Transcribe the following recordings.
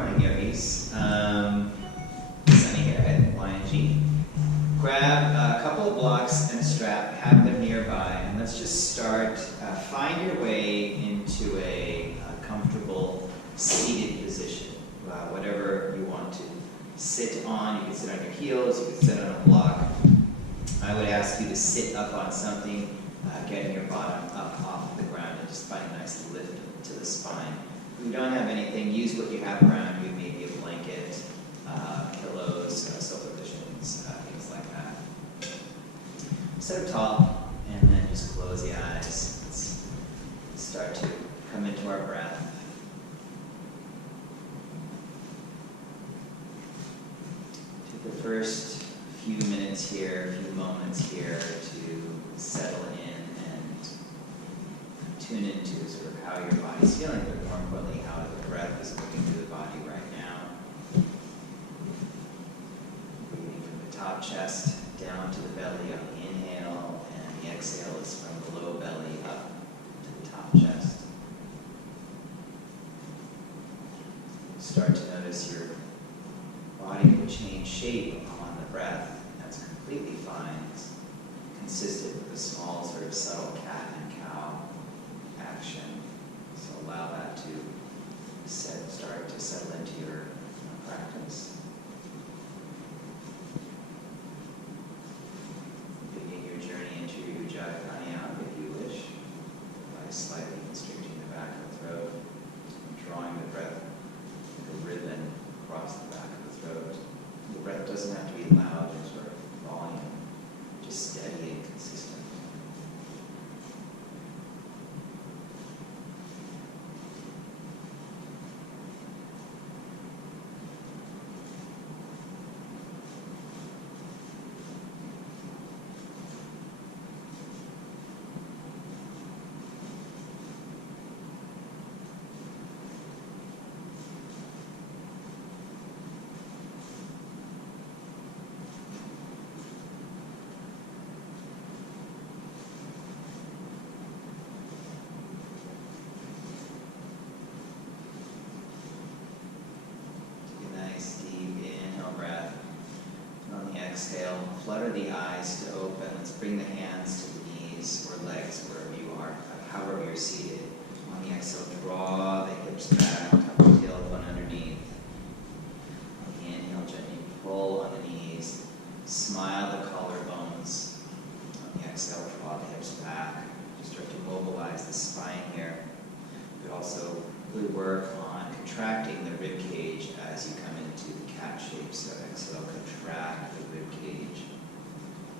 morning, yogis. Sonny here at YNG. Grab a couple of blocks and a strap, have them nearby, and let's just start. Find your way into a comfortable seated position, whatever you want to sit on. You can sit on your heels, you can sit on a block. I would ask you to sit up on something, getting your bottom up off the ground, and just find a nice lift to the spine. If you don't have anything, use what you have around you, maybe a blanket, pillows, sofa cushions, things like that. Sit up tall, and then just close the eyes. Let's start to come into our breath. Take the first few minutes here, a few moments here to settle in and tune into sort of how your body's feeling, but more importantly, how the breath is moving through the body right now. Breathing from the top chest down to the belly on the inhale, and the exhale is from the low belly up to the top chest. Start to notice your body will change shape on the breath. That's completely fine. It's consistent with a small sort of subtle cat and cow action. So allow that to start to settle into your practice. Begin your journey into your Ujjayi pranayama if you wish, by slightly constricting the back of the throat, and drawing the breath like a ribbon across the back of the throat. The breath doesn't have to be loud or sort of volume, just steady and consistent. Exhale, flutter the eyes to open. Let's bring the hands to the knees or legs, wherever you are, however you're seated. On the exhale, draw the hips back, tuck the tailbone underneath. On the inhale, gently pull on the knees. Smile the collarbones. On the exhale, draw the hips back. Just start to mobilize the spine here. You could also really work on contracting the rib cage as you come into the cat shape. So exhale, contract the rib cage.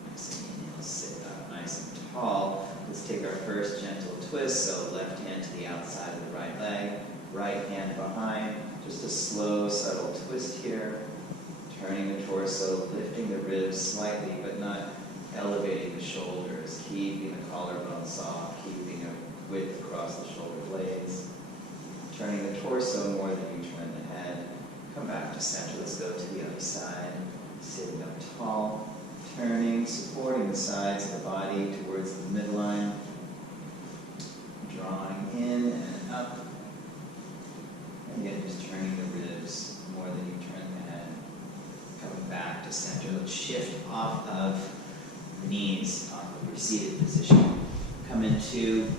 Next inhale, sit up nice and tall. Let's take our first gentle twist. So left hand to the outside of the right leg, right hand behind. Just a slow, subtle twist here. Turning the torso, lifting the ribs slightly, but not elevating the shoulders. Keeping the collarbone soft, keeping a width across the shoulder blades. Turning the torso more than you turn the head. Come back to center. Let's go to the other side. Sitting up tall. Turning, supporting the sides of the body towards the midline. Drawing in and up. And again, just turning the ribs more than you turn the head. Coming back to center. Let's shift off of the knees, off of your seated position. Come into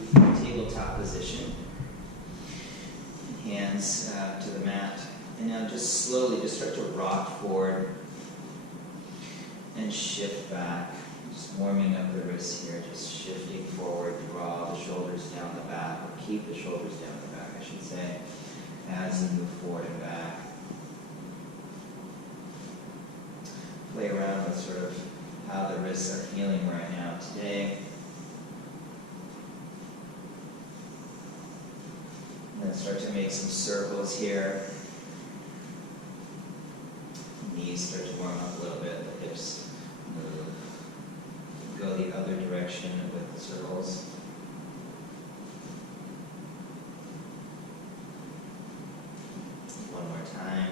tabletop position. Hands to the mat. And now just slowly just start to rock forward and shift back. Just warming up the wrists here, just shifting forward, draw the shoulders down the back, or keep the shoulders down the back, I should say, as you move forward and back. Play around with sort of how the wrists are feeling right now today. And then start to make some circles here. Knees start to warm up a little bit, the hips move. Go the other direction with the circles. One more time.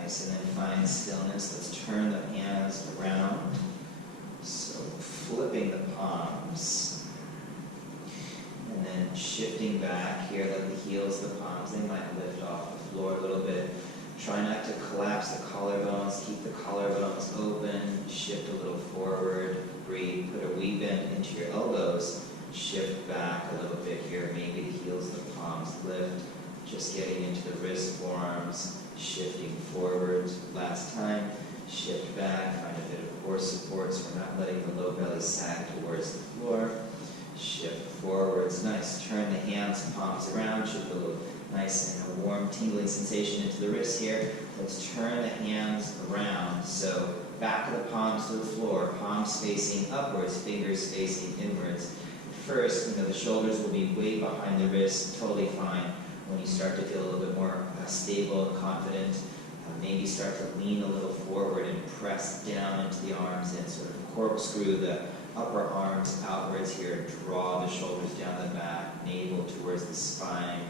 Nice, and then find stillness. Let's turn the hands around. So flipping the palms. And then shifting back here, let the heels, the palms, they might lift off the floor a little bit. Try not to collapse the collarbones, keep the collarbones open, shift a little forward, breathe, put a wee bend into your elbows, shift back a little bit here, maybe the heels, the palms lift, just getting into the wrist, forearms, shifting forward. Last time, shift back, find a bit of core support so we're not letting the low belly sag towards the floor. Shift forwards, nice. Turn the hands, palms around, shift a little nice and a warm tingling sensation into the wrists here. Let's turn the hands around. So back of the palms to the floor, palms facing upwards, fingers facing inwards. First, the shoulders will be way behind the wrists, totally fine. When you start to feel a little bit more stable and confident, maybe start to lean a little forward and press down into the arms and sort of corkscrew the upper arms outwards here. Draw the shoulders down the back, navel towards the spine.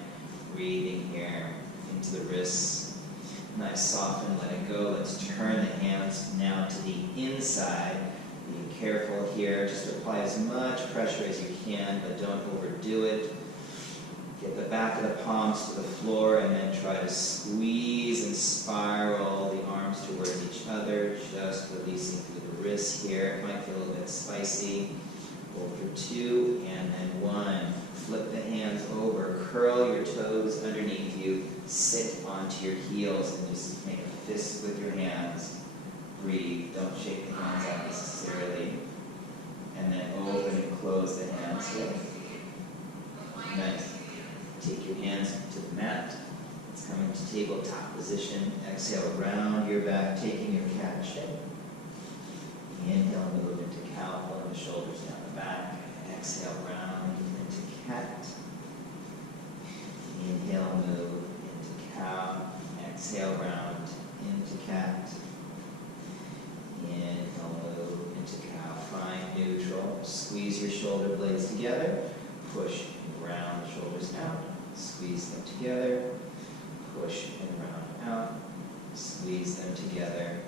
Breathing here into the wrists. Nice, soften, let it go. Let's turn the hands now to the inside. Be careful here. Just apply as much pressure as you can, but don't overdo it. Get the back of the palms to the floor and then try to squeeze and spiral the arms towards each other, just releasing through the wrists here. It might feel a little bit spicy. Hold for 2 and then 1. Flip the hands over, curl your toes underneath you, sit onto your heels and just make a fist with your hands. Breathe, don't shake the hands out necessarily. And then open and close the hands here. Nice. Take your hands to the mat. Let's come into tabletop position. Exhale, round your back, taking your cat shape. Inhale, move into cow, pulling the shoulders down the back. Exhale, round into cat. Inhale, move into cow. Exhale, round into cat. Inhale, move into cow. Find neutral. Squeeze your shoulder blades together. Push and round, shoulders out. Squeeze them together. Push and round out. Squeeze them together.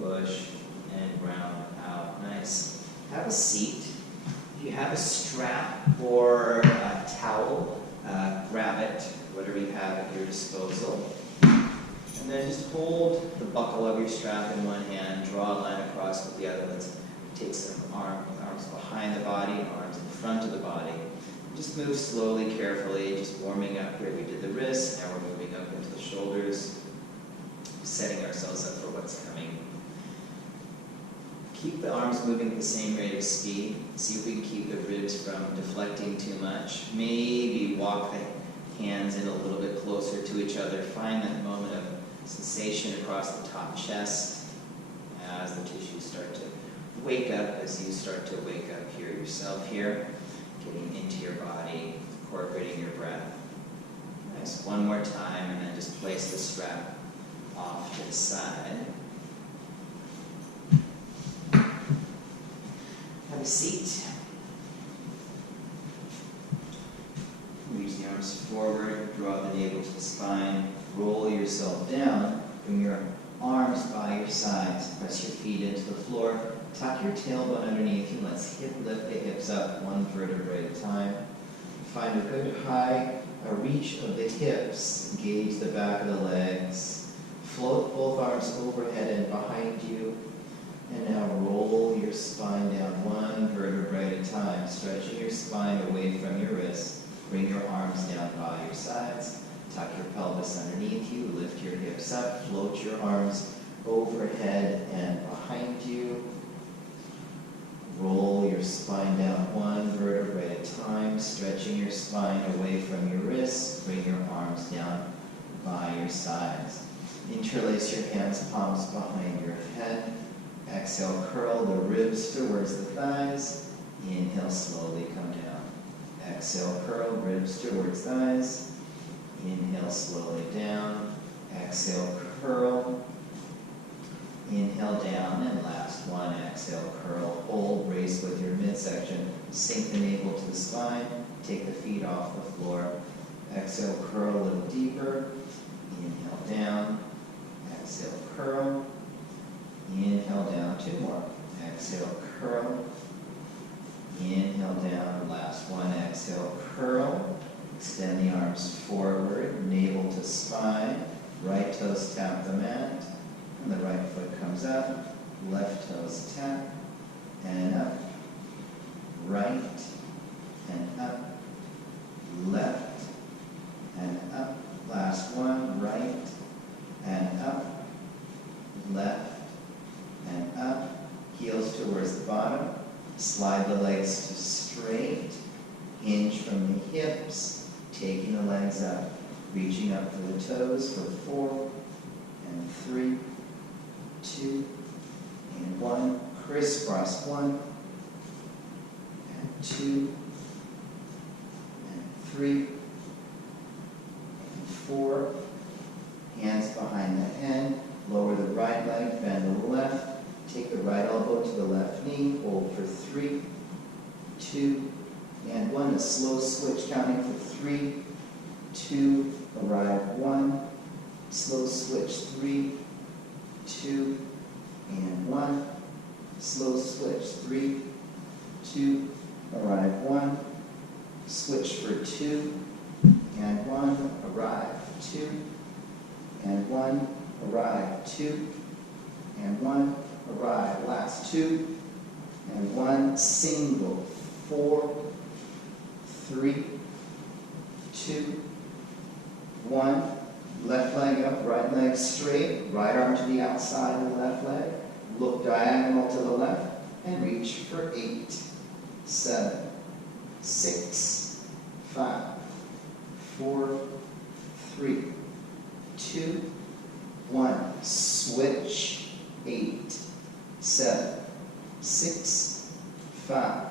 Push and round out. Nice. Have a seat. If you have a strap or a towel, grab it, whatever you have at your disposal. And then just hold the buckle of your strap in one hand, draw a line across with the other. Let's take some arms behind the body, arms in front of the body. Just move slowly, carefully, just warming up here. We did the wrists, now we're moving up into the shoulders, setting ourselves up for what's coming. Keep the arms moving at the same rate of speed. See if we can keep the ribs from deflecting too much. Maybe walk the hands in a little bit closer to each other. Find that moment of sensation across the top chest as the tissues start to wake up, as you start to wake up here yourself here. Getting into your body, incorporating your breath. Nice. One more time, and then just place the strap off to the side. Have a seat. Reach the arms forward, draw the navel to the spine, roll yourself down, bring your arms by your sides, press your feet into the floor, tuck your tailbone underneath you, let's lift the hips up one vertebrae at a time. Find a good high reach of the hips, engage the back of the legs, float both arms overhead and behind you, and now roll your spine down one vertebrae at a time, stretching your spine away from your wrists. Bring your arms down by your sides, tuck your pelvis underneath you, lift your hips up, float your arms overhead and behind you. Roll your spine down one vertebrae at a time, stretching your spine away from your wrists. Bring your arms down by your sides. Interlace your hands, palms behind your head. Exhale, curl the ribs towards the thighs. Inhale, slowly come down. Exhale, curl ribs towards thighs. Inhale, slowly down. Exhale, curl. Inhale down, and last one. Exhale, curl, hold, brace with your midsection. Sink the navel to the spine. Take the feet off the floor. Exhale, curl a little deeper. Inhale down. Exhale, curl. Inhale down, two more. Exhale, curl. Inhale down, last one. Exhale, curl. arms up, left toes tap, and up, right, and up, left, and up. Last one, right, and up, left, and up. Heels towards the bottom. Slide the legs to straight. Hinge from the hips. Taking the legs up. Reaching up for the toes for 4, and 3, 2, and 1. Crisscross 1, and 2, and 3, and 4. Hands behind the head. Lower the right leg, bend the left. Take the right elbow to the left knee. Hold for 3, 2, and 1. A slow switch, counting for 3, 2, arrive 1. Slow switch, 3, 2, and 1. Slow switch, 3, 2, arrive 1. Switch for 2, and 1. Arrive 2, and 1. Arrive 2, and 1. Arrive. Last 2, and 1. Single. 4, 3, 2, 1. Left leg up, right leg straight. Right arm to the outside of the left leg. Look diagonal to the left, and reach for 8, 7, 6, 5, 4, 3, 2, 1. Switch. 8, 7, 6, 5,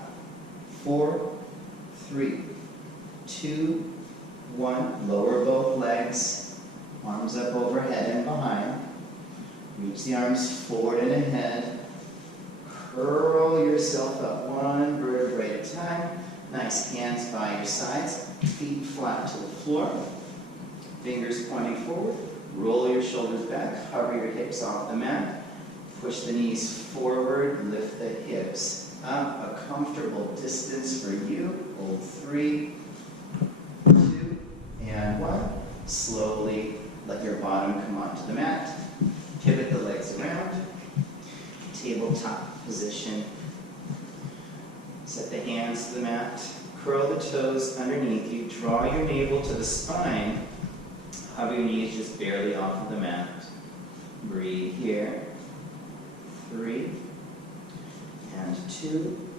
4, 3, 2, 1. Lower both legs. Arms up overhead and behind. Reach the arms forward and ahead. Curl yourself up 1 vertebrae at a time. Nice hands by your sides. Feet flat to the floor. Fingers pointing forward. Roll your shoulders back. Hover your hips off the mat. Push the knees forward. Lift the hips up. A comfortable distance for you. Hold 3, 2, and 1. Slowly let your bottom come onto the mat. Pivot the legs around. Tabletop position. Set the hands to the mat. Curl the toes underneath you. Draw your navel to the spine. Hover your knees just barely off of the mat. Breathe here. 3, and 2,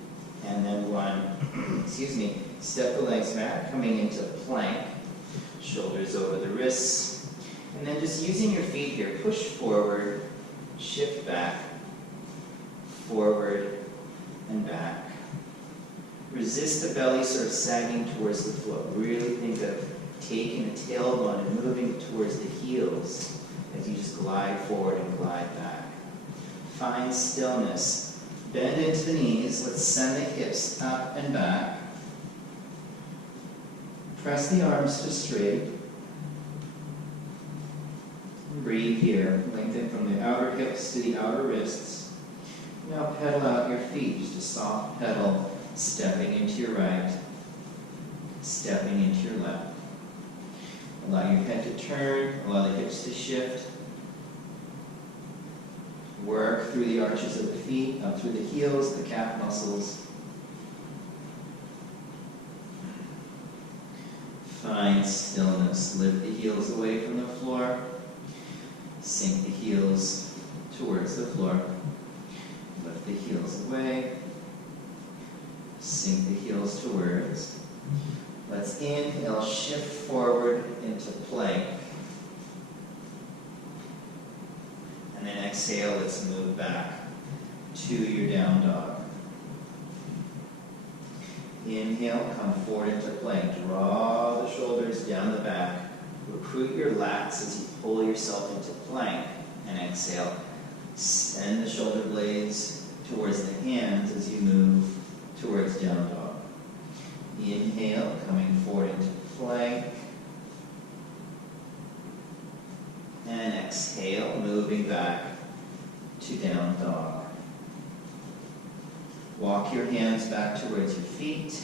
and then 1. Excuse me. Step the legs back, coming into plank. Shoulders over the wrists. And then just using your feet here, push forward, shift back, forward, and back. Resist the belly sort of sagging towards the floor. Really think of taking the tailbone and moving towards the heels as you just glide forward and glide back. Find stillness. Bend into the knees. Let's send the hips up and back. Press the arms to straight. Breathe here. Lengthen from the outer hips to the outer wrists. Now pedal out your feet. Just a soft pedal. Stepping into your right. Stepping into your left. Allow your head to turn. Allow the hips to shift. Work through the arches of the feet, up through the heels, the calf muscles. Find stillness. Lift the heels away from the floor. Sink the heels towards the floor. Lift the heels away. Sink the heels towards. Let's inhale, shift forward into plank. And then exhale, let's move back to your down dog. Inhale, come forward into plank. Draw the shoulders down the back. Recruit your lats as you pull yourself into plank. And exhale, send the shoulder blades towards the hands as you move towards down dog. Inhale, coming forward into plank. And exhale, moving back to down dog. Walk your hands back towards your feet.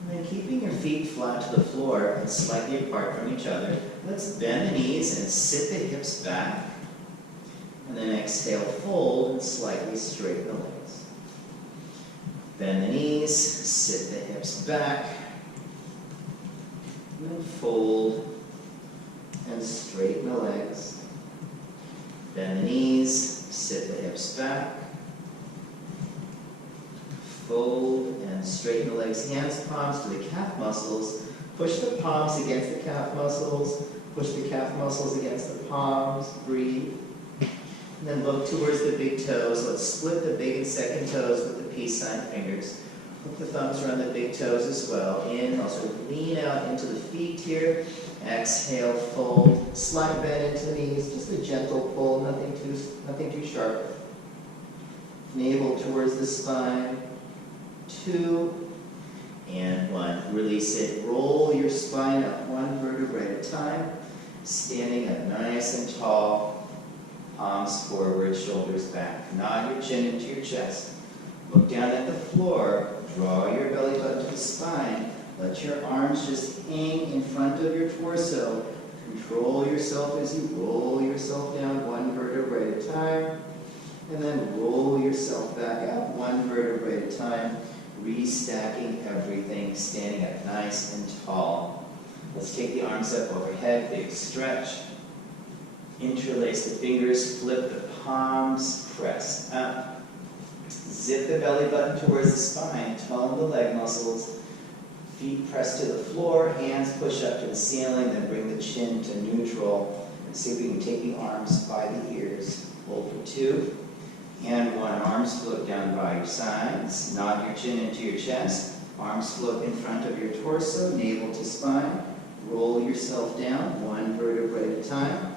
And then keeping your feet flat to the floor and slightly apart from each other, let's bend the knees and sit the hips back. And then exhale, fold, and slightly straighten the legs. Bend the knees, sit the hips back, and then fold and straighten the legs. Bend the knees, sit the hips back, fold and straighten the legs. Hands, palms to the calf muscles. Push the palms against the calf muscles. Push the calf muscles against the palms. Breathe. And then look towards the big toes. Let's split the big and second toes with the peace sign fingers. Hook the thumbs around the big toes as well. Inhale, sort of lean out into the feet here. Exhale, fold. Slight bend into the knees. Just a gentle pull, nothing too sharp. Navel towards the spine. 2 and 1. Release it. Roll your spine up one vertebrae at a time. Standing up nice and tall. Palms forward, shoulders back. Nod your chin into your chest. Look down at the floor. Draw your belly button to the spine. Let your arms just hang in front of your torso. Control yourself as you roll yourself down one vertebrae at a time. And then roll yourself back up one vertebrae at a time. Restacking everything, standing up nice and tall. Let's take the arms up overhead, big stretch. Interlace the fingers, flip the palms, press up. Zip the belly button towards the spine, tone the leg muscles. Feet press to the floor, hands push up to the ceiling, then bring the chin to neutral. And see if we can take the arms by the ears. Hold for 2 and 1. Arms float down by your sides. Nod your chin into your chest. Arms float in front of your torso, navel to spine. Roll yourself down one vertebrae at a time.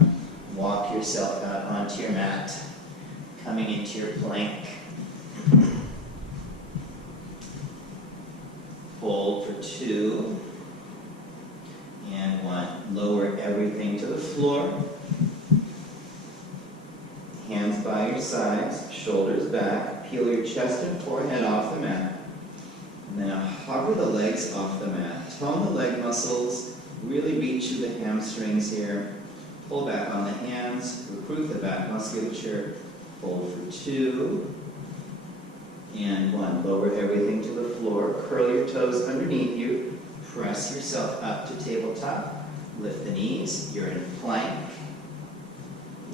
Walk yourself out onto your mat, coming into your plank. Hold for 2 and 1. Lower everything to the floor. Hands by your sides, shoulders back. Peel your chest and forehead off the mat. And then hover the legs off the mat. Tone the leg muscles. Really reach through the hamstrings here. Pull back on the hands, recruit the back musculature. Hold for 2 and 1. Lower everything to the floor. Curl your toes underneath you. Press yourself up to tabletop. Lift the knees. You're in plank.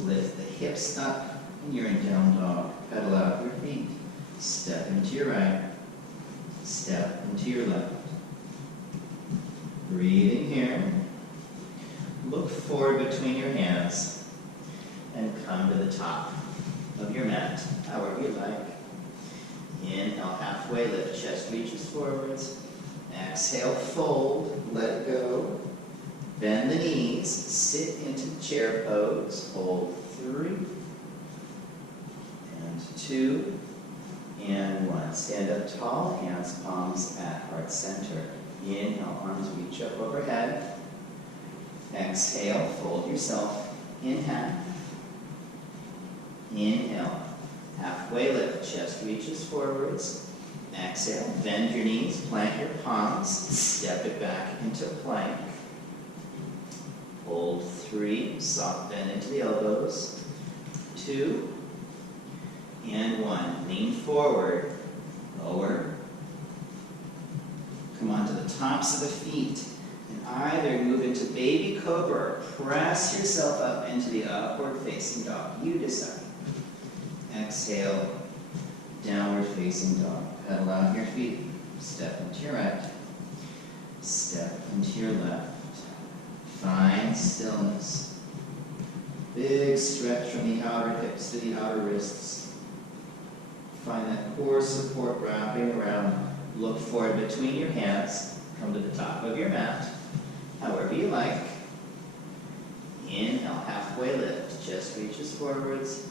Lift the hips up, and you're in down dog. Pedal out your feet. Step into your right. Step into your left. Breathing here. Look forward between your hands and come to the top of your mat, however you like. Inhale, halfway lift, chest reaches forwards. Exhale, fold, let it go. Bend the knees, sit into chair pose. Hold 3 and 2 and 1. Stand up tall, hands, palms at heart center. Inhale, arms reach up overhead. Exhale, fold yourself in half. Inhale, halfway lift, chest reaches forwards. Exhale, bend your knees, plant your palms, step it back into plank. Hold 3, soft bend into the elbows. 2 and 1. Lean forward, lower. Come onto the tops of the feet. And either move into baby cobra or press yourself up into the upward facing dog. You decide. Exhale, downward facing dog. Pedal out your feet. Step into your right. Step into your left. Find stillness. Big stretch from the outer hips to the outer wrists. Find that core support wrapping around. Look forward between your hands. Come to the top of your mat, however you like. Inhale, halfway lift. Chest reaches forwards.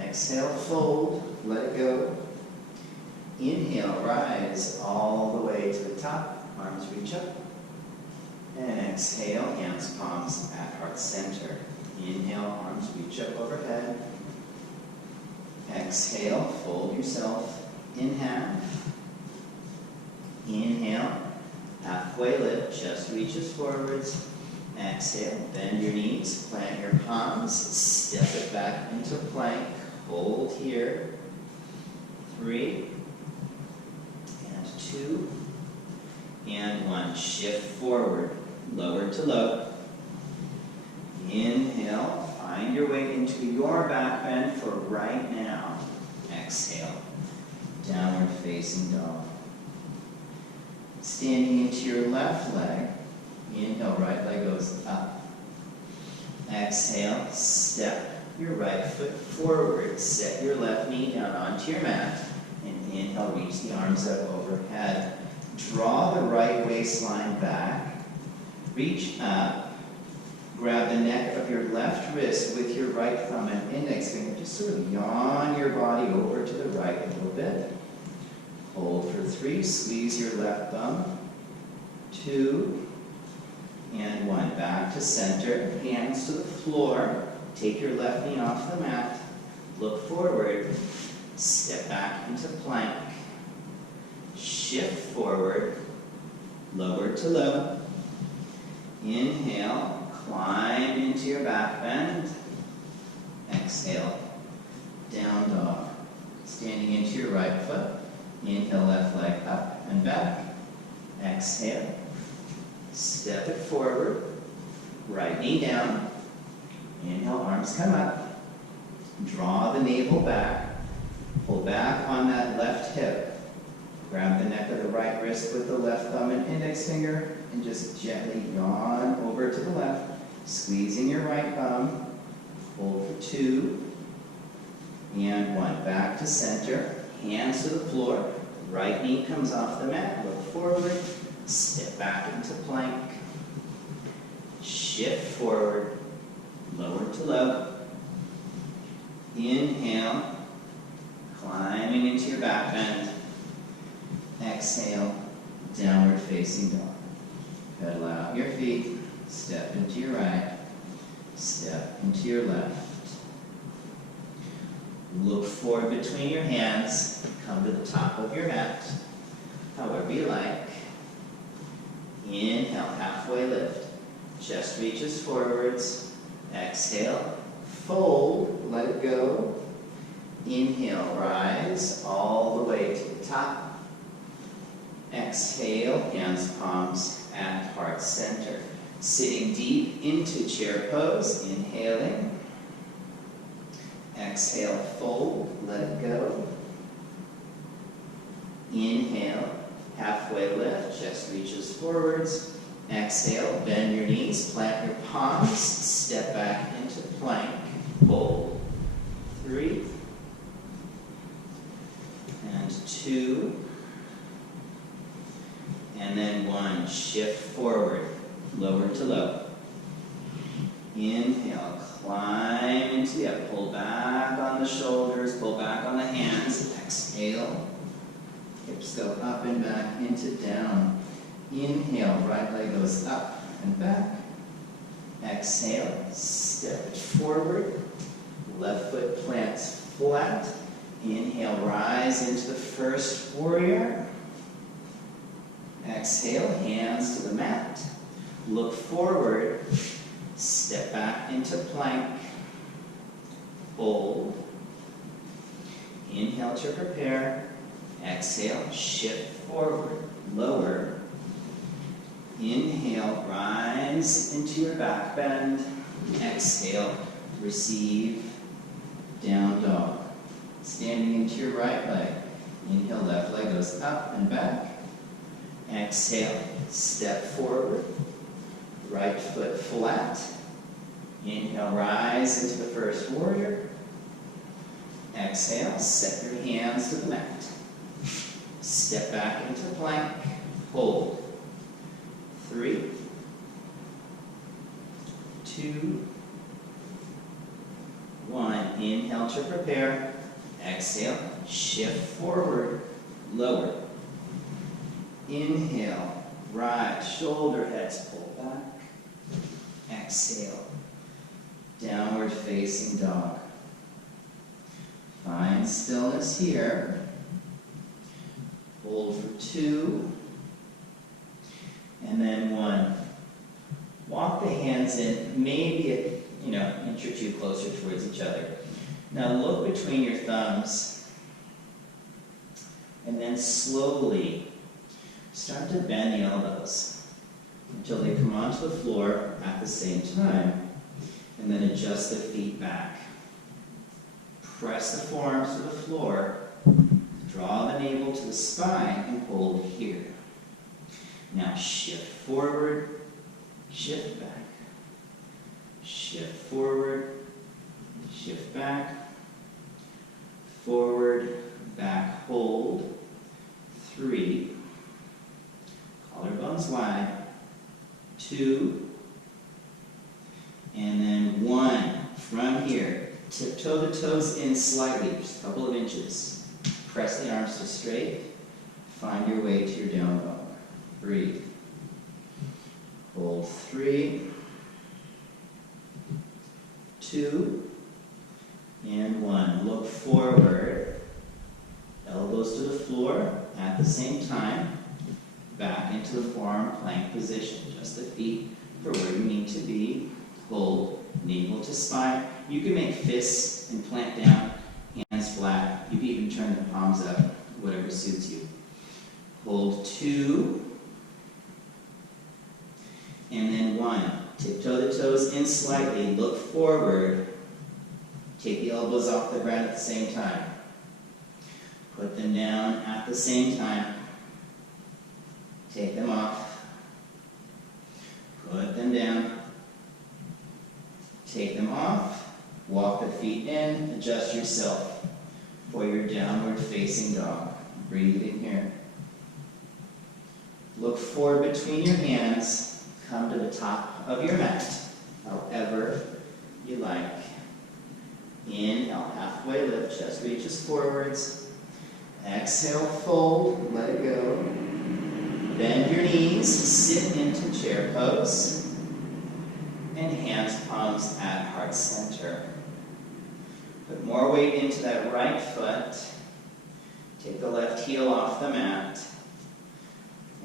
Exhale, fold. Let it go. Inhale, rise all the way to the top. Arms reach up. And exhale, hands, palms at heart center. Inhale, arms reach up overhead. Exhale, fold yourself in half. Inhale, chest reaches forwards. Exhale, bend your knees, plant your palms, step it back into plank. Hold here. 3, and 2, and 1. Shift forward, lower to low. Inhale, find your way into your back bend for right now. Exhale, downward facing dog. Standing into your left leg. Inhale, right leg goes up. Exhale, step your right foot forward. Set your left knee down onto your mat. And inhale, reach the arms up overhead. Draw the right waistline back. Reach up. Grab the neck of your left wrist with your right thumb and index finger. Just sort of yawn your body over to the right a little bit. Hold for 3. Squeeze your left thumb. 2, and 1. Back to center. Hands to the floor. Take your left knee off the mat. Look forward. Step back into plank. Shift forward. Lower to low. Inhale. Climb into your back bend. Exhale. Down dog. Standing into your right foot. Inhale, left leg up and back. Exhale. Step it forward. Right knee down. Inhale, arms come up. Draw the navel back. Pull back on that left hip. Grab the neck of the right wrist with the left thumb and index finger and just gently yawn over to the left, squeezing your right thumb. Hold for 2 and 1. Back to center. Hands to the floor. Right knee comes off the mat. Look forward. Step back into plank. Shift forward. Lower to low. Inhale. Climbing into your back bend. Exhale. Downward facing dog. Pedal out your feet. Step into your right. Step into your left. Look forward between your hands. Come to the top of your mat. However you like. Inhale, halfway lift. Chest reaches forwards. Exhale, fold, let it go. Inhale, rise all the way to the top. Exhale, hands, palms at heart center. Sitting deep into chair pose, inhaling. Exhale, fold, let it go. Inhale, halfway lift, chest reaches forwards. Exhale, bend your knees, plant your palms, step back into plank. Hold. 3, and 2, and then 1. Shift forward, lower to low. Inhale, climb into the up. Pull back on the shoulders, pull back on the hands. Exhale. Hips go up and back into down. Inhale, right leg goes up and back. Exhale, step it forward. Left foot plants flat. Inhale, rise into the first warrior. Exhale, hands to the mat. Look forward. Step back into plank. Hold. Inhale to prepare. Exhale, shift forward, lower. Inhale, rise into your back bend. Exhale, receive, down dog. Standing into your right leg. Inhale, left leg goes up and back. Exhale, step forward. Right foot flat. Inhale, rise into the first warrior. Exhale, set your hands to the mat. Step back into plank. Hold. 3, 2, 1. Inhale to prepare. Exhale, shift forward, lower. Inhale, right shoulder heads pull back. Exhale, downward facing dog. Find stillness here. Hold for 2, And then 1. Walk the hands in, maybe an inch or 2 closer towards each other. Now look between your thumbs. And then slowly start to bend the elbows until they come onto the floor at the same time. And then adjust the feet back. Press the forearms to the floor. Draw the navel to the spine and hold here. Now shift forward, shift back. Shift forward, shift back. Forward, back, hold. 3. Collarbones wide. 2. And then 1. From here, tiptoe the toes in slightly, just a couple of inches. Press the arms to straight. Find your way to your down dog. Breathe. Hold 3. 2. And 1. Look forward. Elbows to the floor at the same time. Back into the forearm plank position. Just the feet for where you need to be. Hold. Navel to spine. You can make fists and plant down. Hands flat. You can even turn the palms up. Whatever suits you. Hold 2. And then 1. Tiptoe the toes in slightly. Look forward. Take the elbows off the ground at the same time. Put them down at the same time. Take them off. Put them down. Take them off. Walk the feet in. Adjust yourself for your downward facing dog. Breathe in here. Look forward between your hands. Come to the top of your mat, however you like. Inhale, halfway lift, chest reaches forwards. Exhale, fold, let it go. Bend your knees, sit into chair pose. And hands, palms at heart center. Put more weight into that right foot. Take the left heel off the mat.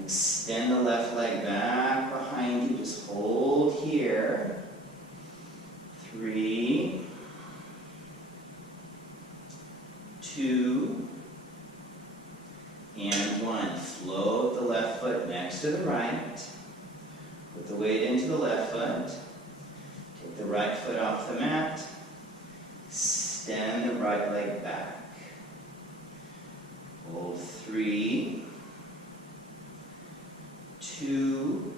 Extend the left leg back behind you. Just hold here. 3, 2, and 1. Float the left foot next to the right. Put the weight into the left foot. Take the right foot off the mat. Extend the right leg back. Hold 3, 2,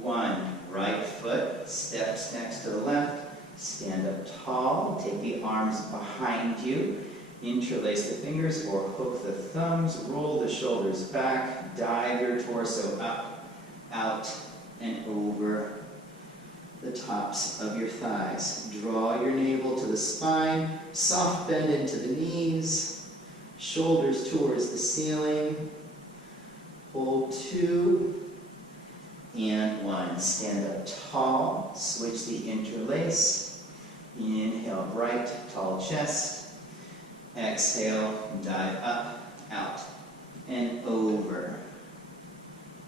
1. Right foot steps next to the left. Stand up tall. Take the arms behind you. Interlace the fingers or hook the thumbs. Roll the shoulders back. Dive your torso up, out, and over the tops of your thighs. Draw your navel to the spine. Soft bend into the knees. Shoulders towards the ceiling. Hold 2 and 1. Stand up tall. Switch the interlace. Inhale, right, tall chest. Exhale, dive up, out, and over.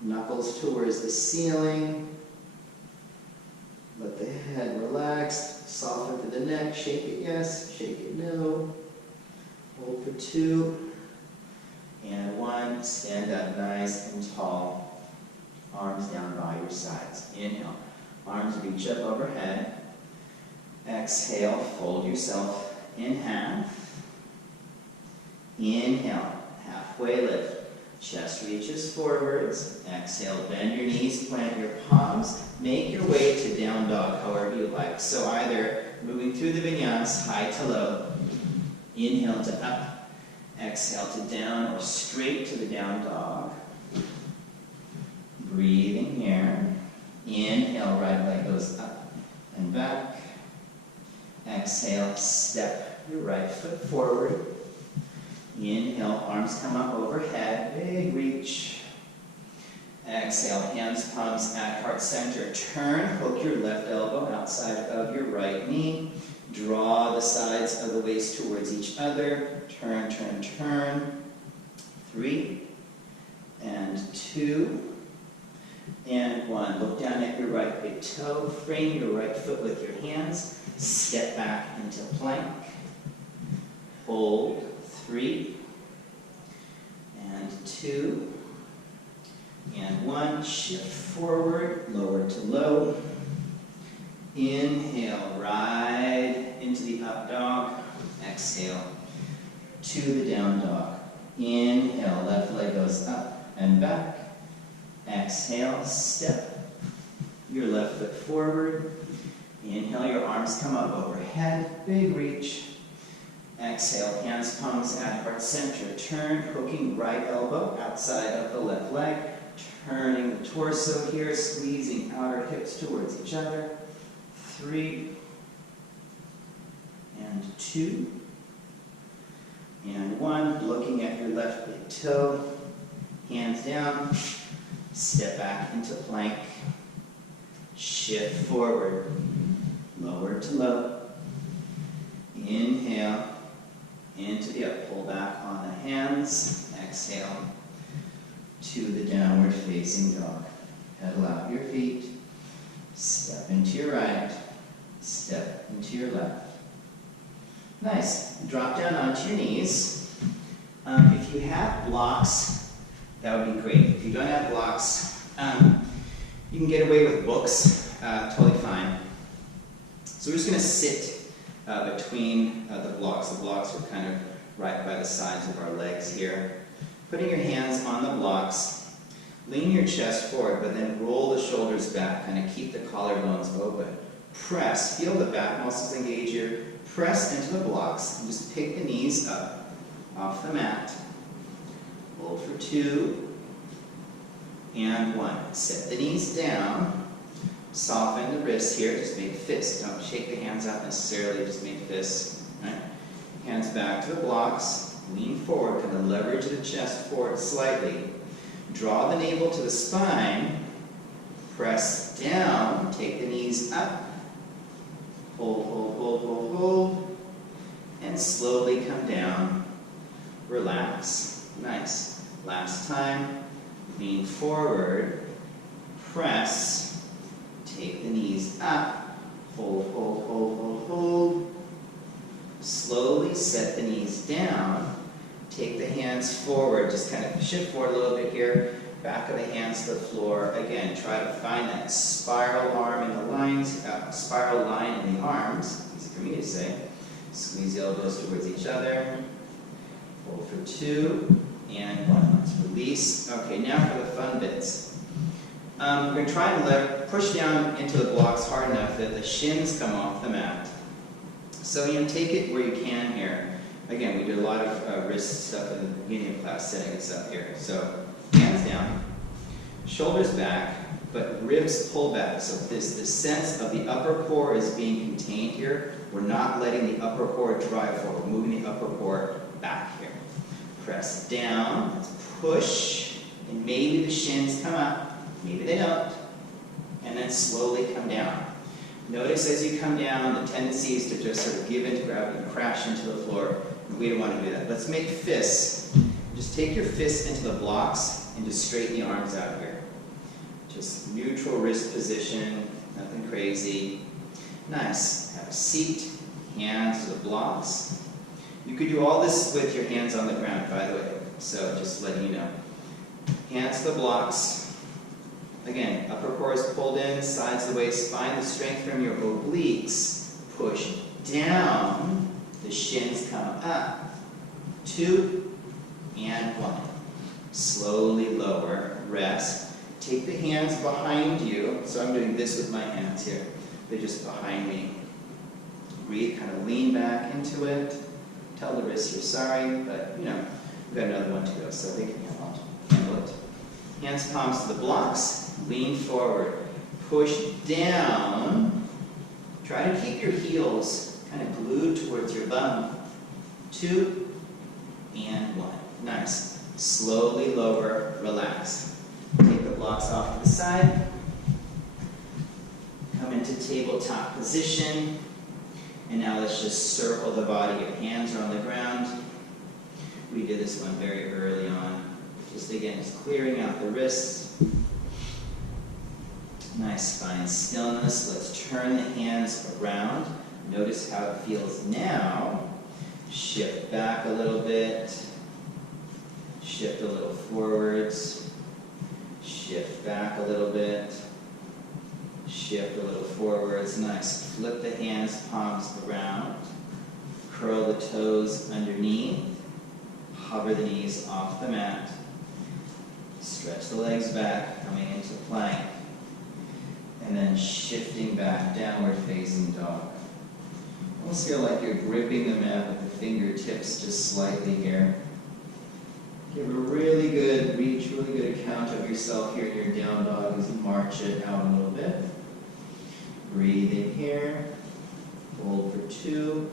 Knuckles towards the ceiling. Let the head relax. Soften to the neck. Shake it yes, shake it no. Hold for 2 and 1. Stand up nice and tall. Arms down by your sides. Inhale. Arms reach up overhead. Exhale. Fold yourself in half. Inhale. Halfway lift. Chest reaches forwards. Exhale. Bend your knees. Plant your palms. Make your way to down dog however you like. So either moving through the vinyasa, high to low. Inhale to up. Exhale to down or straight to the down dog. Breathing here. Inhale, right leg goes up and back. Exhale, step your right foot forward. Inhale, arms come up overhead, big reach. Exhale, hands, palms at heart center. Turn, hook your left elbow outside of your right knee. Draw the sides of the waist towards each other. Turn, turn, turn. 3. and 2, and 1. Look down at your right big toe, frame your right foot with your hands, step back into plank, hold, 3, and 2, and 1, shift forward, lower to low, inhale, ride into the up dog, exhale to the down dog, inhale, left leg goes up and back, exhale, step your left foot forward, inhale, your arms come up overhead, big reach, exhale, hands, palms at heart center, turn, hooking right elbow outside of the left leg, turning the torso here, squeezing outer hips towards each other, 3, and 2, and 1, looking at your left big toe, hands down, step back into plank, shift forward, lower to low, inhale, into the up, pull back on the hands, exhale, to the downward facing dog. Pedal out your feet, step into your right, step into your left. Nice. Drop down onto your knees. If you have blocks, that would be great. If you don't have blocks, you can get away with books, totally fine. So we're just going to sit between the blocks. The blocks are kind of right by the sides of our legs here. Putting your hands on the blocks, lean your chest forward, but then roll the shoulders back. Kind of keep the collarbones open. Press. Feel the back muscles engage here. Press into the blocks. And just pick the knees up off the mat. Hold for 2 and 1. Set the knees down. Soften the wrists here. Just make fists. Don't shake the hands out necessarily. Just make fists. Right? Hands back to the blocks. Lean forward. Kind of leverage the chest forward slightly. Draw the navel to the spine. Press down. Take the knees up. Hold, hold, hold, hold, hold. And slowly come down. Relax. Nice. Last time. Lean forward. Press. Take the knees up. Hold, hold, hold, hold, hold. Slowly set the knees down. Take the hands forward. Just kind of shift forward a little bit here. Back of the hands to the floor. Again, try to find that spiral arm in the lines, spiral line in the arms. Easy for me to say. Squeeze the elbows towards each other. Hold for 2 and 1. Let's release. Okay, now for the fun bits. We're going to try and push down into the blocks hard enough that the shins come off the mat. So take it where you can here. Again, we did a lot of wrist stuff in the beginning of class, setting us up here. So hands down, shoulders back, but ribs pull back. So this sense of the upper core is being contained here. We're not letting the upper core drive forward. We're moving the upper core back here. Press down, let's push, and maybe the shins come up, maybe they don't, and then slowly come down. Notice as you come down, the tendency is to just sort of give into gravity and crash into the floor. We don't want to do that. Let's make fists. Just take your fists into the blocks and just straighten the arms out here. Just neutral wrist position, nothing crazy. Nice. Have a seat, hands to the blocks. You could do all this with your hands on the ground, by the way. So just letting you know. Hands to the blocks. Again, upper core is pulled in, sides of the waist. Find the strength from your obliques. Push down. The shins come up. 2 and 1. Slowly lower. Rest. Take the hands behind you. So I'm doing this with my hands here. They're just behind me. Breathe, kind of lean back into it. Tell the wrists you're sorry, but we've got another one to go, so they can handle it. Hands, palms to the blocks. Lean forward. Push down. Try to keep your heels kind of glued towards your bum. 2 and 1. Nice. Slowly lower, relax. Take the blocks off to the side. Come into tabletop position. And now let's just circle the body. Your hands are on the ground. We did this one very early on. Just again, again, just clearing out the wrists. Nice spine stillness. Let's turn the hands around. Notice how it feels now. Shift back a little bit. Shift a little forwards. Shift back a little bit. Shift a little forwards. Nice. Flip the hands, palms around. Curl the toes underneath. Hover the knees off the mat. Stretch the legs back, coming into plank. And then shifting back, downward facing dog. Almost feel like you're gripping the mat with the fingertips just slightly here. Give a really good reach, really good account of yourself here in your down dog as you march it out a little bit. Breathe in here. Hold for 2.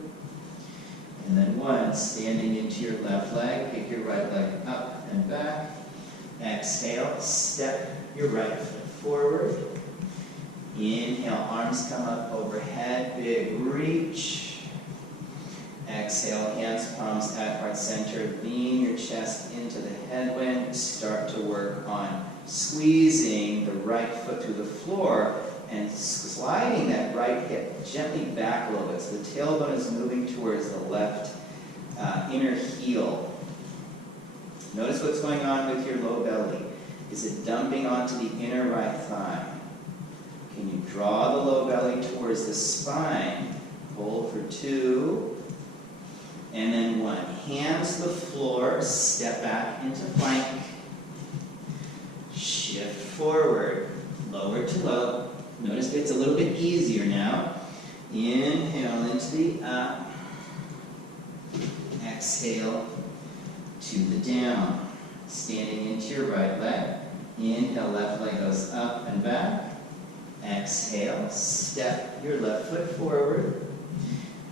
And then 1, standing into your left leg. Pick your right leg up and back. Exhale, step your right foot forward. Inhale, arms come up overhead, big reach. Exhale, hands, palms at heart center. Lean your chest into the headwind. Start to work on squeezing the right foot to the floor and sliding that right hip gently back a little bit. So the tailbone is moving towards the left inner heel. Notice what's going on with your low belly. Is it dumping onto the inner right thigh? Can you draw the low belly towards the spine? Hold for 2. And then 1. Hands to the floor, step back into plank. Shift forward, lower to low. Notice it's a little bit easier now. Inhale into the up. Exhale to the down. Standing into your right leg. Inhale, left leg goes up and back. Exhale, step your left foot forward.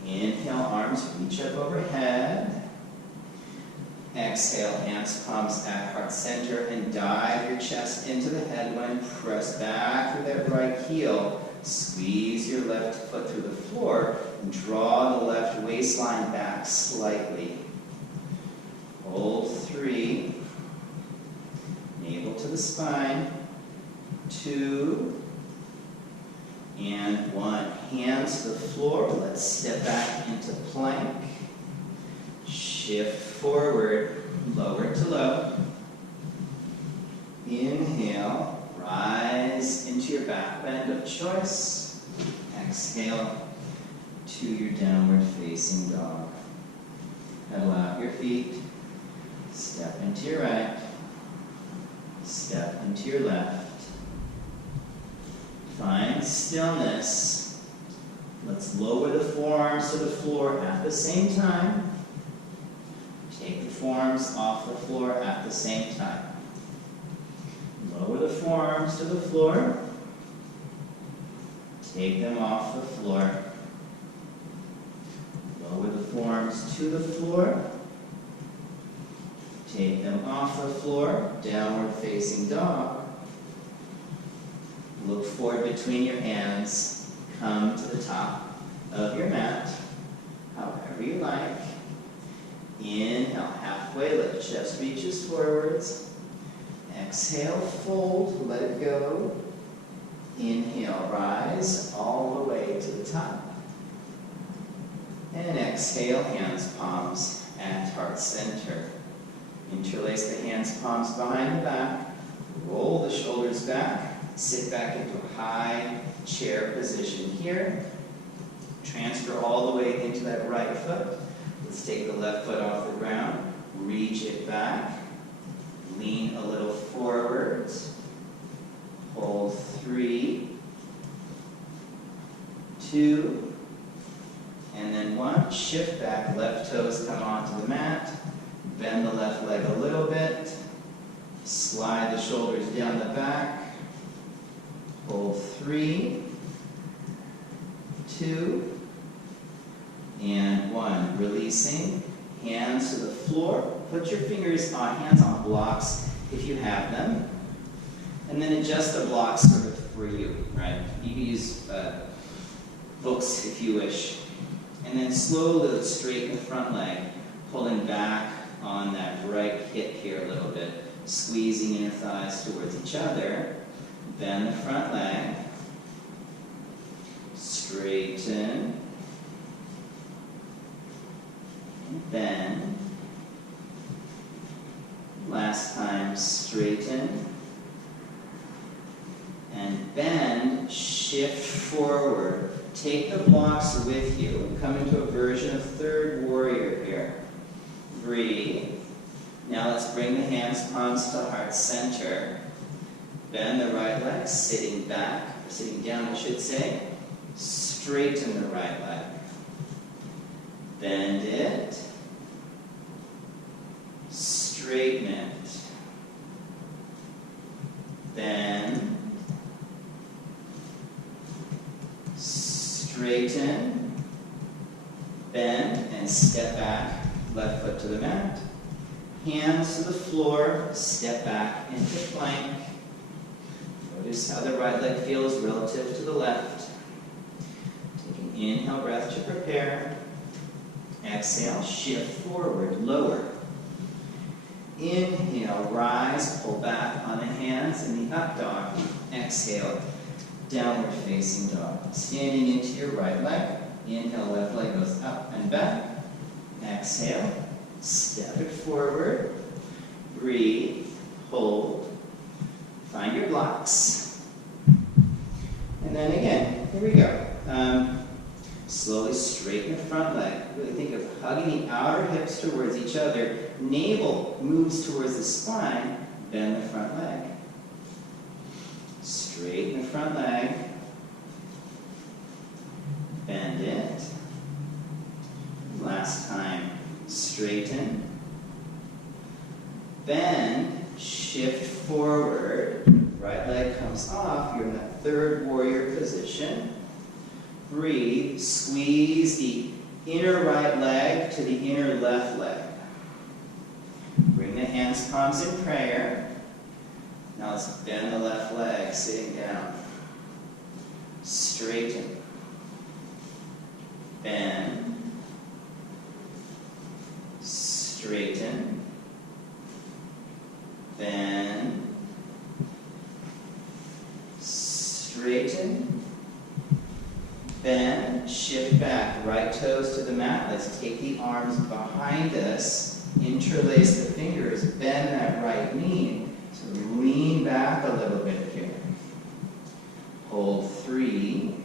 Inhale, arms reach up overhead. Exhale, hands, palms at heart center, and dive your chest into the headwind. Press back through that right heel. Squeeze your left foot through the floor. And draw the left waistline back slightly. Hold 3. Navel to the spine. 2. And 1. Hands to the floor. Let's step back into plank. Shift forward, lower to low. Inhale, rise into your back bend of choice. Exhale to your downward facing dog. Pedal out your feet. Step into your right. Step into your left. Find stillness. Let's lower the forearms to the floor at the same time. Take the forearms off the floor at the same time. Lower the forearms to the floor. Take them off the floor. Lower the forearms to the floor. Take them off the floor. Downward facing dog. Look forward between your hands. Come to the top of your mat, however you like. Inhale, halfway, let the chest reaches forwards. Exhale, fold, let it go. Inhale, rise all the way to the top. And exhale, hands, palms at heart center. Interlace the hands, palms behind the back. Roll the shoulders back. Sit back into a high chair position here. Transfer all the way into that right foot. Let's take the left foot off the ground. Reach it back. Lean a little forwards. Hold 3, 2, and then 1. Shift back. Left toes come onto the mat. Bend the left leg a little bit. Slide the shoulders down the back. Hold 3, 2, and 1. Releasing. Hands to the floor. Put your hands on blocks if you have them. And then adjust the blocks sort of for you, right? You can use books if you wish. And then slowly let's straighten the front leg, pulling back on that right hip here a little bit. squeezing inner thighs towards each other. Bend the front leg. Straighten. And bend. Last time, straighten. And bend, shift forward. Take the blocks with you and come into a version of third warrior here. Breathe. Now let's bring the hands, palms to heart center. Bend the right leg, sitting back, or sitting down I should say. Straighten the right leg. Bend it. Straighten it. Bend. Straighten. Bend and step back. Left foot to the mat. Hands to the floor. Step back into plank. Notice how the right leg feels relative to the left. Take an inhale breath to prepare. Exhale, shift forward, lower. Inhale, rise, pull back on the hands in the up dog. Exhale, downward facing dog. Standing into your right leg. Inhale, left leg goes up and back. Exhale, step it forward. Breathe, hold. Find your blocks. And then again, here we go. Slowly straighten the front leg. Really think of hugging the outer hips towards each other. Navel moves towards the spine. Bend the front leg. Straighten the front leg. Bend it. Last time, straighten. Bend, shift forward. Right leg comes off. You're in that third warrior position. Breathe, squeeze the inner right leg to the inner left leg. Bring the hands, palms in prayer. Now let's bend the left leg, sitting down. Straighten. Bend. Straighten. Bend. Straighten. Bend, shift back, right toes to the mat. Let's take the arms behind us, interlace the fingers, bend that right knee. So lean back a little bit here. Hold 3,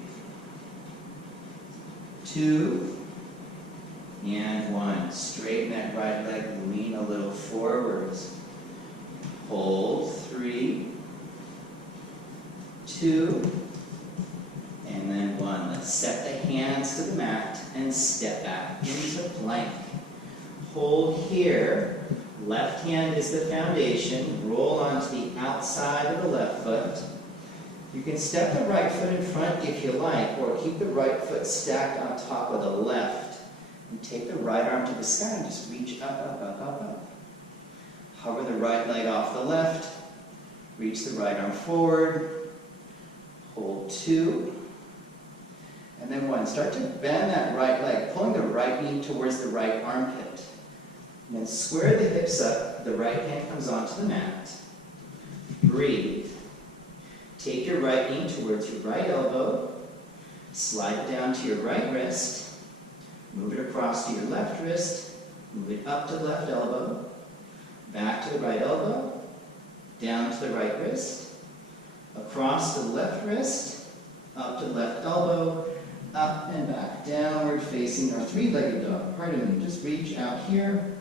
2, and 1. Straighten that right leg, lean a little forwards. Hold 3, 2, and then 1. Let's set the hands to the mat and step back into plank. Hold here. Left hand is the foundation. Roll onto the outside of the left foot. You can step the right foot in front if you like, or keep the right foot stacked on top of the left. And take the right arm to the sky and just reach up, up, up, up, up. Hover the right leg off the left. Reach the right arm forward. Hold 2. And then 1. Start to bend that right leg, pulling the right knee towards the right armpit. And then square the hips up. The right hand comes onto the mat. Breathe. Take your right knee towards your right elbow. Slide it down to your right wrist. Move it across to your left wrist. Move it up to the left elbow. Back to the right elbow. Down to the right wrist. Across to the left wrist. Up to the left elbow. Up and back, downward facing our three-legged dog. Pardon me, just reach out here,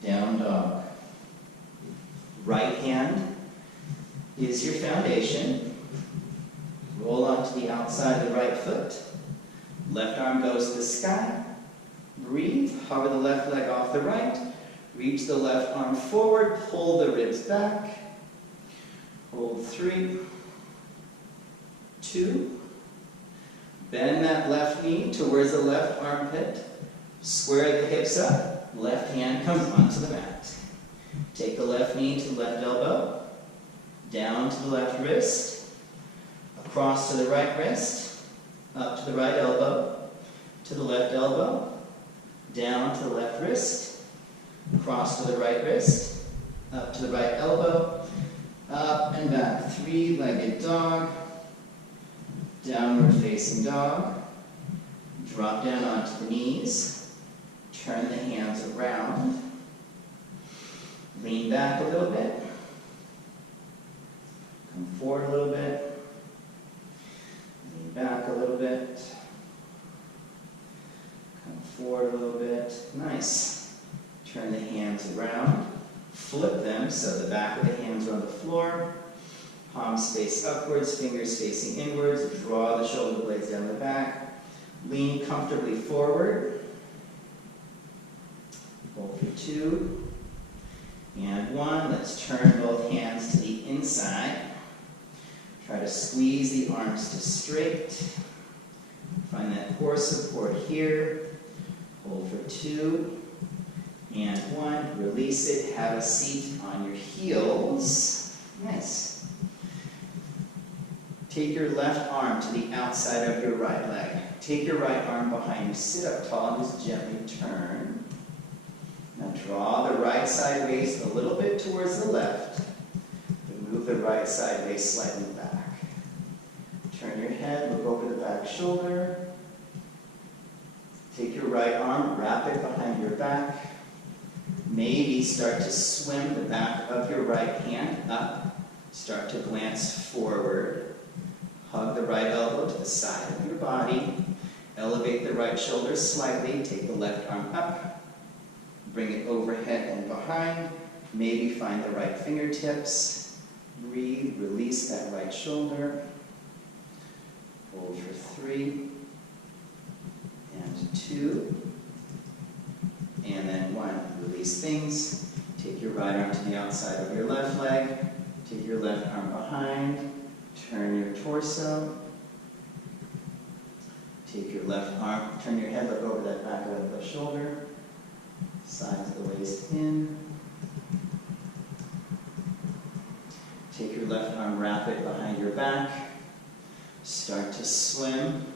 down dog. Right hand is your foundation. Roll onto the outside of the right foot. Left arm goes to the sky. Breathe, hover the left leg off the right. Reach the left arm forward, pull the ribs back. Hold 3, 2, bend that left knee towards the left armpit. Square the hips up. Left hand comes onto the mat. Take the left knee to the left elbow. Down to the left wrist. Across to the right wrist. Up to the right elbow. To the left elbow. Down to the left wrist. Across to the right wrist. up to the right elbow, up and back, three-legged dog, downward facing dog, drop down onto the knees, turn the hands around, lean back a little bit, come forward a little bit, lean back a little bit, come forward a little bit, nice. Turn the hands around, flip them so the back of the hands are on the floor, palms face upwards, fingers facing inwards, draw the shoulder blades down the back, lean comfortably forward, hold for 2, and 1. Let's turn both hands to the inside. Try to squeeze the arms to straight. Find that core support here. Hold for 2, and 1. Release it. Have a seat on your heels. Nice. Take your left arm to the outside of your right leg. Take your right arm behind you. Sit up tall and just gently turn. Now draw the right side waist a little bit towards the left, but move the right side waist slightly back. Turn your head, look over the back shoulder. Take your right arm, wrap it behind your back. Maybe start to swim the back of your right hand up. Start to glance forward. Hug the right elbow to the side of your body. Elevate the right shoulder slightly. Take the left arm up. Bring it overhead and behind. Maybe find the right fingertips. Breathe. Release that right shoulder. Hold for 3. And 2. And then 1. Release things. Take your right arm to the outside of your left leg. Take your left arm behind. Turn your torso. Take your left arm, turn your head, look over that back of the shoulder. Sides of the waist in. Take your left arm, wrap it behind your back. Start to swim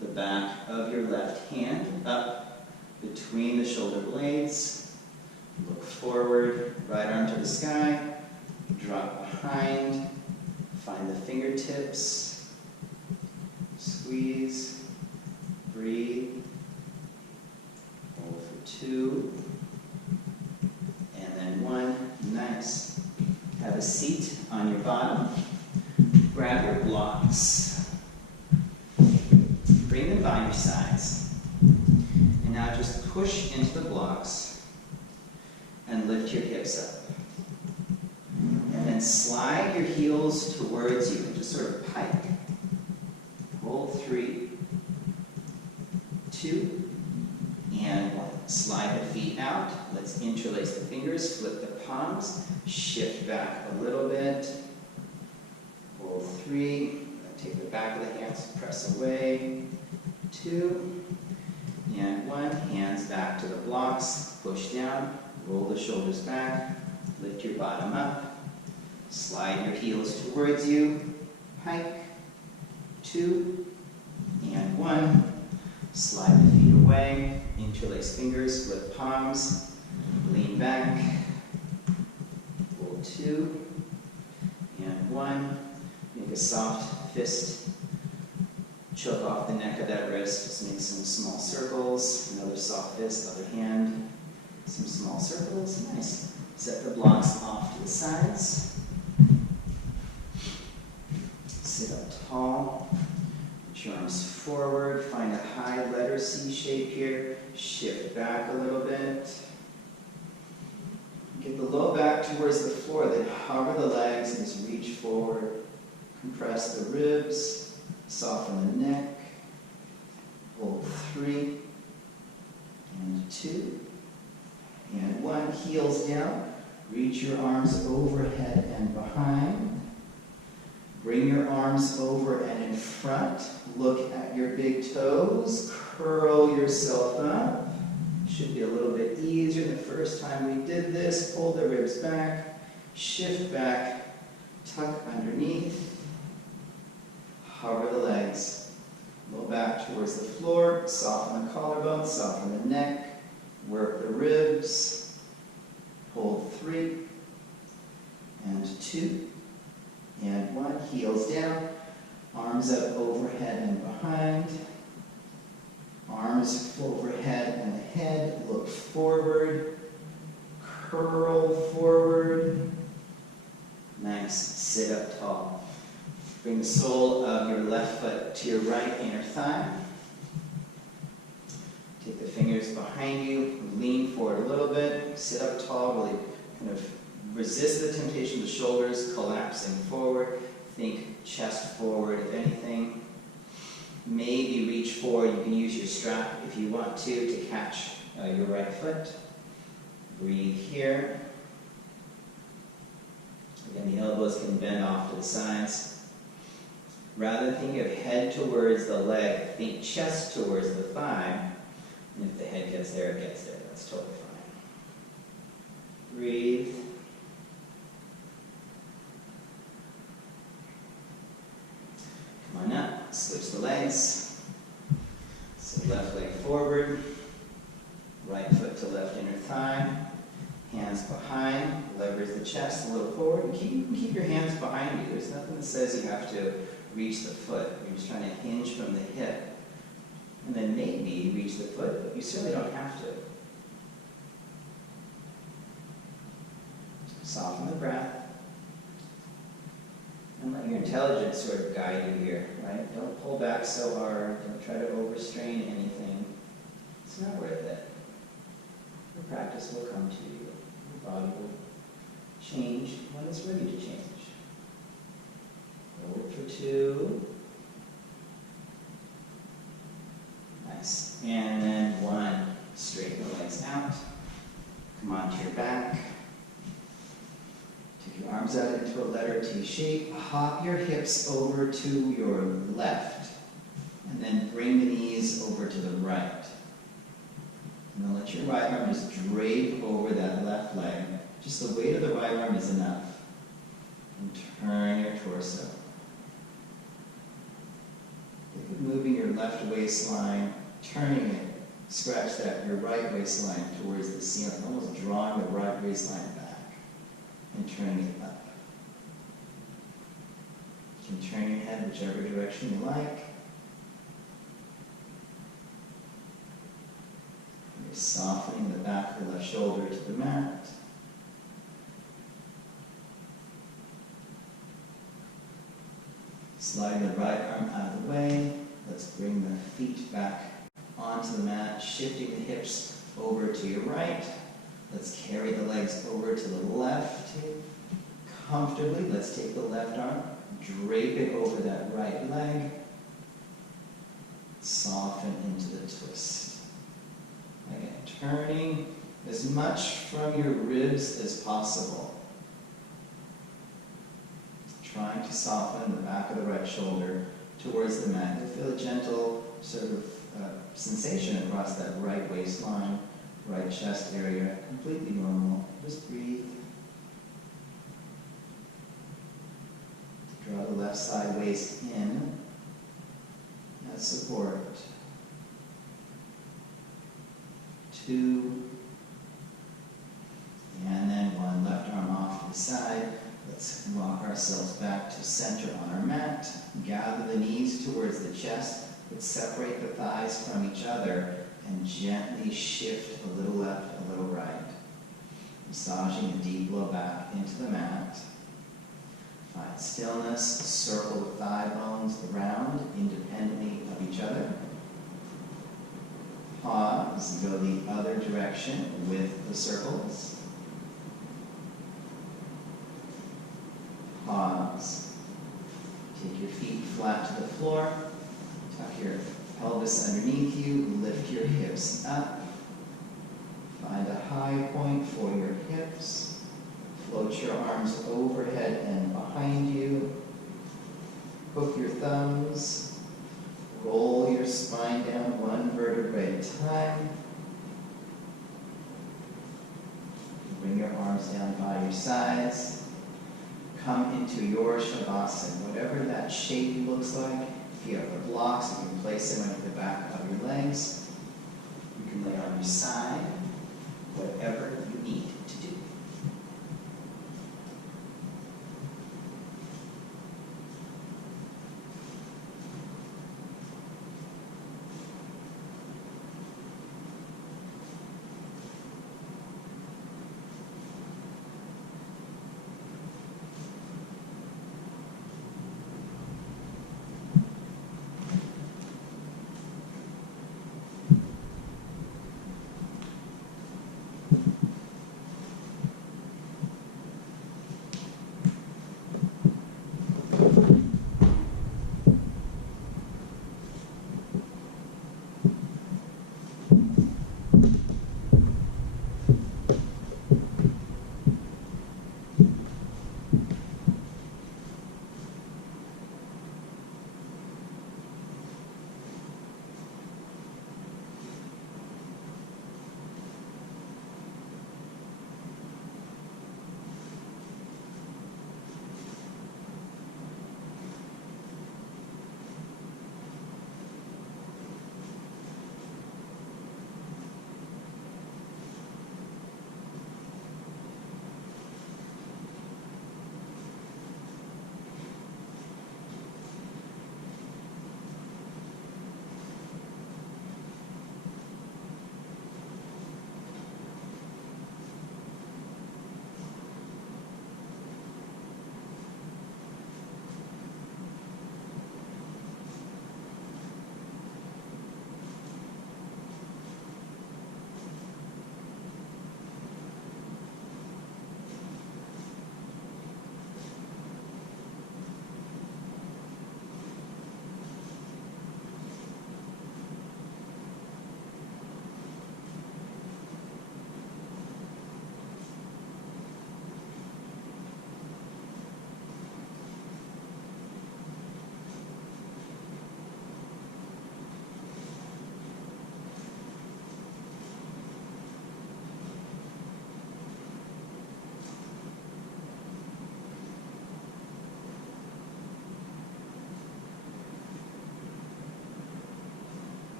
the back of your left hand up between the shoulder blades. Look forward, right arm to the sky. Drop behind. Find the fingertips. Squeeze. Breathe. Hold for 2. And then 1. Nice. Have a seat on your bottom. Grab your blocks. Bring them by your sides. And now just push into the blocks and lift your hips up. And then slide your heels towards you and just sort of pike. Hold 3, 2, and 1. Slide the feet out. Let's interlace the fingers, flip the palms, shift back a little bit. Hold 3. Take the back of the hands, press away. 2, and 1. Hands back to the blocks, push down, roll the shoulders back, lift your bottom up. Slide your heels towards you, pike, 2, and 1. Slide the feet away, interlace fingers, flip palms, lean back, hold 2, and 1. Make a soft fist, choke off the neck of that wrist, just make some small circles, another soft fist, other hand, some small circles, nice. Set the blocks off to the sides. Sit up tall, put your arms forward, find a high letter C shape here, shift back a little bit. Get the low back towards the floor, then hover the legs and just reach forward. Compress the ribs, soften the neck. Hold 3, and 2, and 1. Heels down, reach your arms overhead and behind. Bring your arms over and in front. Look at your big toes. Curl yourself up. Should be a little bit easier the first time we did this. Pull the ribs back. Shift back. Tuck underneath. Hover the legs. Low back towards the floor. Soften the collarbone. Soften the neck. Work the ribs. hold 3, and 2, and 1, heels down, arms up overhead and behind, arms overhead and ahead, look forward, curl forward, nice, sit up tall. Bring the sole of your left foot to your right inner thigh. Take the fingers behind you, lean forward a little bit, sit up tall, really kind of resist the temptation of the shoulders collapsing forward. Think chest forward, if anything. Maybe reach forward. You can use your strap if you want to catch your right foot. Breathe here. Again, the elbows can bend off to the sides. Rather than thinking of head towards the leg, think chest towards the thigh. And if the head gets there, it gets there. That's totally fine. Breathe. Come on up. Switch the legs. So left leg forward. Right foot to left inner thigh. Hands behind. Leverage the chest a little forward. And keep your hands behind you. There's nothing that says you have to reach the foot. You're just trying to hinge from the hip. And then maybe reach the foot, but you certainly don't have to. Soften the breath. And let your intelligence sort of guide you here, right? Don't pull back so hard. Don't try to overstrain anything. It's not worth it. Your practice will come to you. Your body will change when it's ready to change. Hold for 2. Nice. And then 1. Straighten the legs out. Come onto your back. Take your arms out into a letter T shape. Hop your hips over to your left. And then bring the knees over to the right. And then let your right arm just drape over that left leg. Just the weight of the right arm is enough. And turn your torso. Think of moving your left waistline, turning it, scratch that, your right waistline towards the ceiling, almost drawing the right waistline back and turning it up. You can turn your head whichever direction you like. You're softening the back of the left shoulder to the mat. Sliding the right arm out of the way. Let's bring the feet back onto the mat, shifting the hips over to your right. Let's carry the legs over to the left. Comfortably, let's take the left arm, drape it over that right leg. Soften into the twist. Again, turning as much from your ribs as possible. Trying to soften the back of the right shoulder towards the mat. You'll feel a gentle sort of sensation across that right waistline, right chest area. Completely normal. Just breathe. Draw the left side waist in as support. 2. And then 1. Left arm off to the side. Let's rock ourselves back to center on our mat. Gather the knees towards the chest, but separate the thighs from each other and gently shift a little left, a little right. Massaging a deep low back into the mat. Find stillness, circle the thigh bones around independently of each other. Pause, go the other direction with the circles. Pause. Take your feet flat to the floor. Tuck your pelvis underneath you. Lift your hips up. Find a high point for your hips. Float your arms overhead and behind you. Hook your thumbs. Roll your spine down 1 vertebrae at a time. Bring your arms down by your sides. Come into your Shavasana, whatever that shape looks like. If you have the blocks, you can place them at the back of your legs. You can lay on your side, whatever you need to do.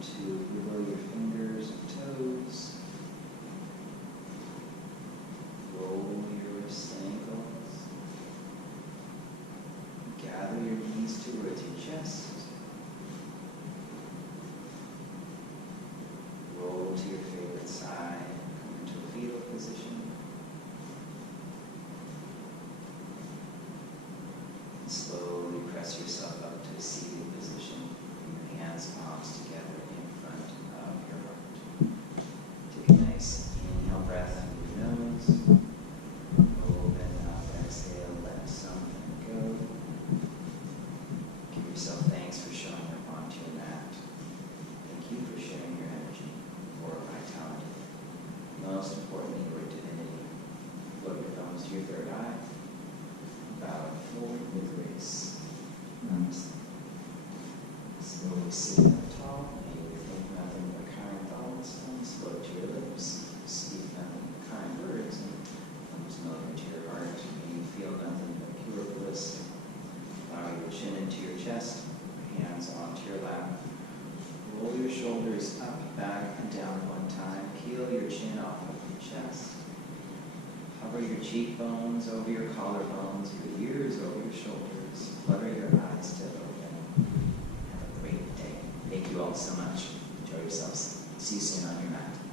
to wiggle your fingers and toes. Roll your wrists and ankles. Gather your knees towards your chest. Roll to your favorite side. Come into a fetal position. And slowly press yourself up to a seated position. Bring your hands, palms together in front of your heart. Take a nice inhale breath through your nose. Open up, exhale, let something go. Give yourself thanks for showing up onto your mat. Thank you for sharing your energy or vitality. Most importantly, your divinity. Float your thumbs to your third eye. Bow forward with grace. Namaste. Slowly sitting up tall. May you think nothing but kind thoughts. Thumbs float to your lips. Speak nothing but kind words. And thumbs melt into your heart. May you feel nothing but pure bliss. Allow your chin into your chest. Hands onto your lap. Roll your shoulders up, back, and down one time. Peel your chin off of your chest. Hover your cheekbones over your collarbones, your ears over your shoulders. Flutter your eyes to open. Have a great day. Thank you all so much. Enjoy yourselves. See you soon on your mat.